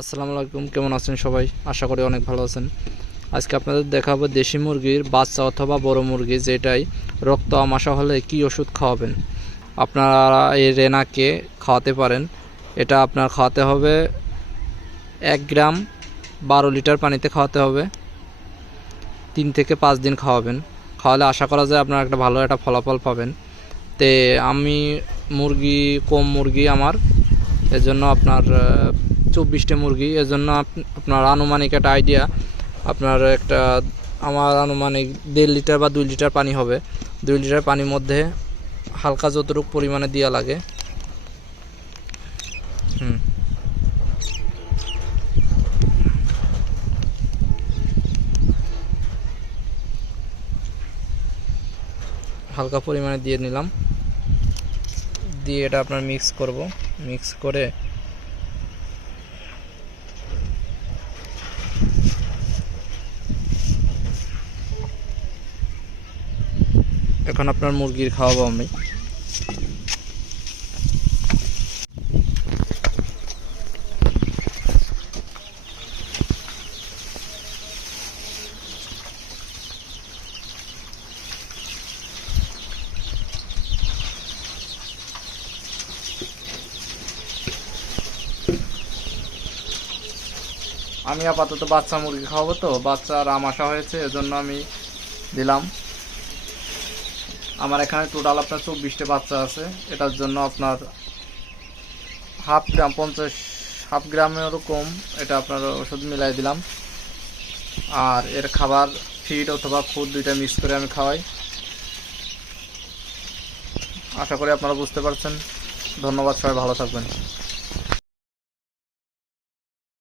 আসসালামু আলাইকুম, কেমন আছেন সবাই? আশা করি অনেক ভালো আছেন। আজকে আপনাদের দেখাবো দেশি মুরগির বাচ্চা অথবা বড় মুরগি, যেটাই রক্ত আমাশা হলে কি ওষুধ খাওয়াবেন। আপনারা এই রেনাকে খাওয়াতে পারেন। এটা আপনার খাওয়াতে হবে এক গ্রাম বারো লিটার পানিতে খাওয়াতে হবে। তিন থেকে পাঁচ দিন খাওয়াবেন। খাওয়ালে আশা করা যায় আপনারা একটা ভালো একটা ফলাফল পাবেন। তে আমি মুরগি, কম মুরগি আমার। এজন্য আপনার চব্বিশটা মুরগি, এজন্য আপ- আপনার আনুমানিক একটা আইডিয়া আপনার একটা, আমার আনুমানিক দেড় লিটার বা দুই লিটার পানি হবে। দুই লিটার পানির মধ্যে হালকা যতটুকু পরিমাণে দেওয়া লাগে। হুম। হালকা পরিমাণে দিয়ে নিলাম। দিয়ে এটা আপনার মিক্স করব। মিক্স করে এখন আপনার মুরগির খাওয়াবো আমি। আমি আপাতত বাচ্চা মুরগি খাওয়াবো তো, বাচ্চার আমাশা হয়েছে, এজন্য আমি দিলাম। আমার এখানে টোটাল আপনার চব্বিশটা বাচ্চা আছে। এটার জন্য আপনার হাফ গ্রাম পঞ্চাশ হাফ গ্রামেরও কম। এটা আপনার ওষুধ মিলাই দিলাম। আর এর খাবার ফিড অথবা খুদ দুইটা মিক্স করে আমি খাওয়াই। আশা করি আপনারা বুঝতে পারছেন। ধন্যবাদ, সবাই ভালো থাকবেন।